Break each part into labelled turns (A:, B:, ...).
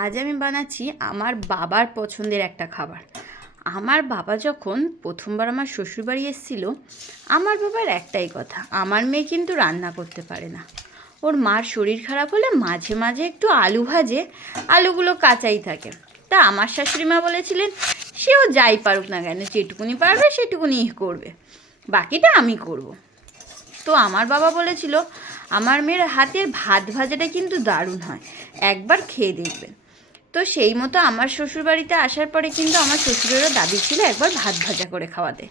A: আজ আমি বানাচ্ছি আমার বাবার পছন্দের একটা খাবার। আমার বাবা যখন প্রথমবার আমার শ্বশুরবাড়ি এসেছিল, আমার বাবার একটাই কথা, আমার মেয়ে কিন্তু রান্না করতে পারে না। ওর মার শরীর খারাপ হলে মাঝে মাঝে একটু আলু ভাজে, আলুগুলো কাঁচাই থাকে। তা আমার শাশুড়ি মা বলেছিলেন, সেও যাই পারুক না কেন, যেটুকুনি পারবে সেটুকুনি করবে, বাকিটা আমি করব। তো আমার বাবা বলেছিল, আমার মেয়ের হাতের ভাত ভাজাটা কিন্তু দারুণ হয়, একবার খেয়ে দেখবেন। তো সেই মতো আমার শ্বশুরবাড়িতে আসার পরে কিন্তু আমার শ্বশুরেরও দাবি ছিল একবার ভাত ভাজা করে খাওয়াতে।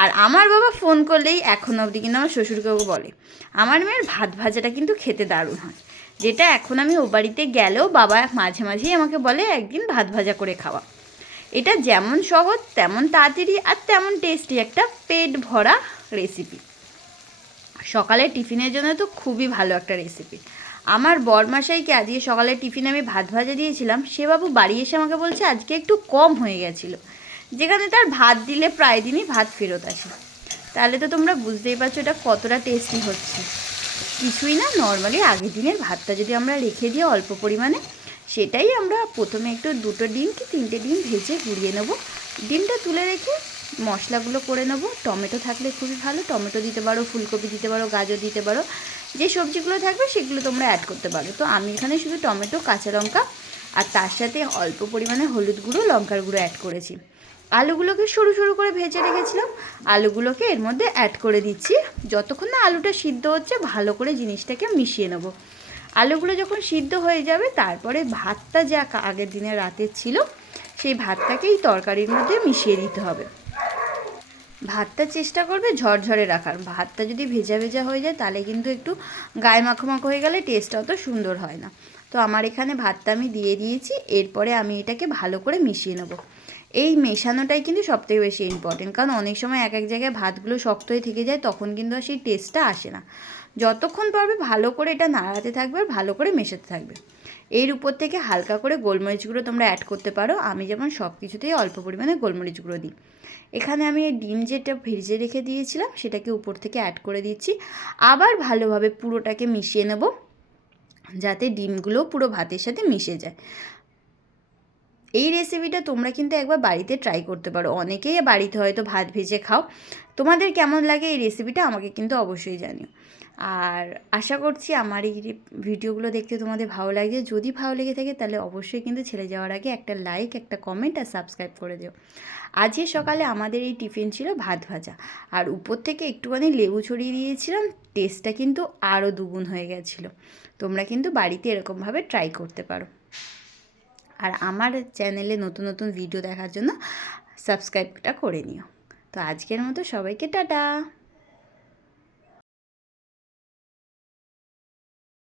A: আর আমার বাবা ফোন করলেই এখন অবধি কিন্তু আমার শ্বশুরকেও বলে। আমার মেয়ের ভাত ভাজাটা কিন্তু খেতে দারুণ হয়। যেটা এখন আমি ও বাড়িতে গেলেও বাবা মাঝে মাঝেই আমাকে বলে, একদিন ভাত ভাজা করে খাওয়া। এটা যেমন সহজ, তেমন তাড়াতাড়ি আর তেমন টেস্টি একটা পেট ভরা রেসিপি সকালে টিফিনের জন্য তো খুবই ভালো একটা রেসিপি আমার বরমাসাইকে আজকে সকালে টিফিনে আমি ভাত ভাজা দিয়েছিলাম, সে বাবু বাড়ি এসে আমাকে বলছে আজকে একটু কম হয়ে গেছিল। যেখানে তার ভাত দিলে প্রায় দিনই ভাত ফেরত আসে। তাহলে তো তোমরা বুঝতেই পারছ এটা কতটা টেস্টি হচ্ছে। কিছুই না নর্মালি আগের দিনের ভাতটা যদি আমরা রেখে দিই অল্প পরিমাণে, সেটাই আমরা প্রথমে একটু দুটো ডিম কি তিনটে ডিম ভেজে গুঁড়িয়ে নেব। ডিমটা তুলে রেখে মশলাগুলো করে নেব। টমেটো থাকলে খুবই ভালো। টমেটো দিতে পারো, ফুলকপি দিতে পারো, গাজর দিতে পারো। যে সবজিগুলো থাকবে সেগুলো তোমরা অ্যাড করতে পারো। তো আমি এখানে শুধু টমেটো, কাঁচা লঙ্কা আর তার সাথে অল্প পরিমাণে হলুদ গুঁড়ো, লঙ্কার গুঁড়ো অ্যাড করেছি। আলুগুলোকে সরু সরু করে ভেজে রেখেছিলাম। আলুগুলোকে এর মধ্যে অ্যাড করে দিচ্ছি। যতক্ষণ না আলুটা সিদ্ধ হচ্ছে, ভালো করে জিনিসটাকে মিশিয়ে নেব। আলুগুলো যখন সিদ্ধ হয়ে যাবে, তারপরে ভাতটা যা আগের দিনে রাতে ছিল, সেই ভাতটাকে এই তরকারির মধ্যে মিশিয়ে দিতে হবে। ভাতটা চেষ্টা করবে ঝরঝরে রাখার। ভাতটা যদি ভেজা ভেজা হয়ে যায়, তাহলে কিন্তু একটু গায়ে মাখো মাখো হয়ে গেলে টেস্টটা অত সুন্দর হয় না। তো আমার এখানে ভাতটা আমি দিয়ে দিয়েছি, এরপরে আমি এটাকে ভালো করে মিশিয়ে নেব। এই মেশানোটাই কিন্তু সবথেকে বেশি ইম্পর্টেন্ট কারণ অনেক সময় এক এক জায়গায় ভাতগুলো শক্ত হয়ে থেকে যায়, তখন কিন্তু আর সেই টেস্টটা আসে না। যতক্ষণ পারবে ভালো করে এটা নাড়াতে থাকবে আর ভালো করে মেশাতে থাকবে। এর উপর থেকে হালকা করে গোলমরিচগুলো তোমরা অ্যাড করতে পারো। আমি যেমন সব কিছুতেই অল্প পরিমাণে গোলমরিচগুলো দিই। এখানে আমি ডিম যেটা ভেজে রেখে দিয়েছিলাম, সেটাকে উপর থেকে অ্যাড করে দিচ্ছি। আবার ভালোভাবে পুরোটাকে মিশিয়ে নেব, যাতে ডিমগুলো পুরো ভাতের সাথে মিশে যায়। এই রেসিপিটা তোমরা কিন্তু একবার বাড়িতে ট্রাই করতে পারো। অনেকেই বাড়িতে হয়তো ভাত ভেজে খাও। তোমাদের কেমন লাগে এই রেসিপিটা আমাকে কিন্তু অবশ্যই জানিও। আর আশা করছি আমার এই ভিডিওগুলো দেখতে তোমাদের ভালো লাগে যদি ভালো লেগে থাকে তাহলে অবশ্যই কিন্তু ছেড়ে যাওয়ার আগে একটা লাইক একটা কমেন্ট আর সাবস্ক্রাইব করে দিও। আজকে সকালে আমাদের এই টিফিন ছিল ভাত ভাজা। আর উপর থেকে একটুখানি লেবু ছড়িয়ে দিয়েছিলাম। টেস্টটা কিন্তু আরও দুগুণ হয়ে গেছিল। তোমরা কিন্তু বাড়িতে এরকমভাবে ট্রাই করতে পারো। আর আমার চ্যানেলে নতুন নতুন ভিডিও দেখার জন্য সাবস্ক্রাইবটা করে নিও। তো আজকের মতো সবাইকে টাটা!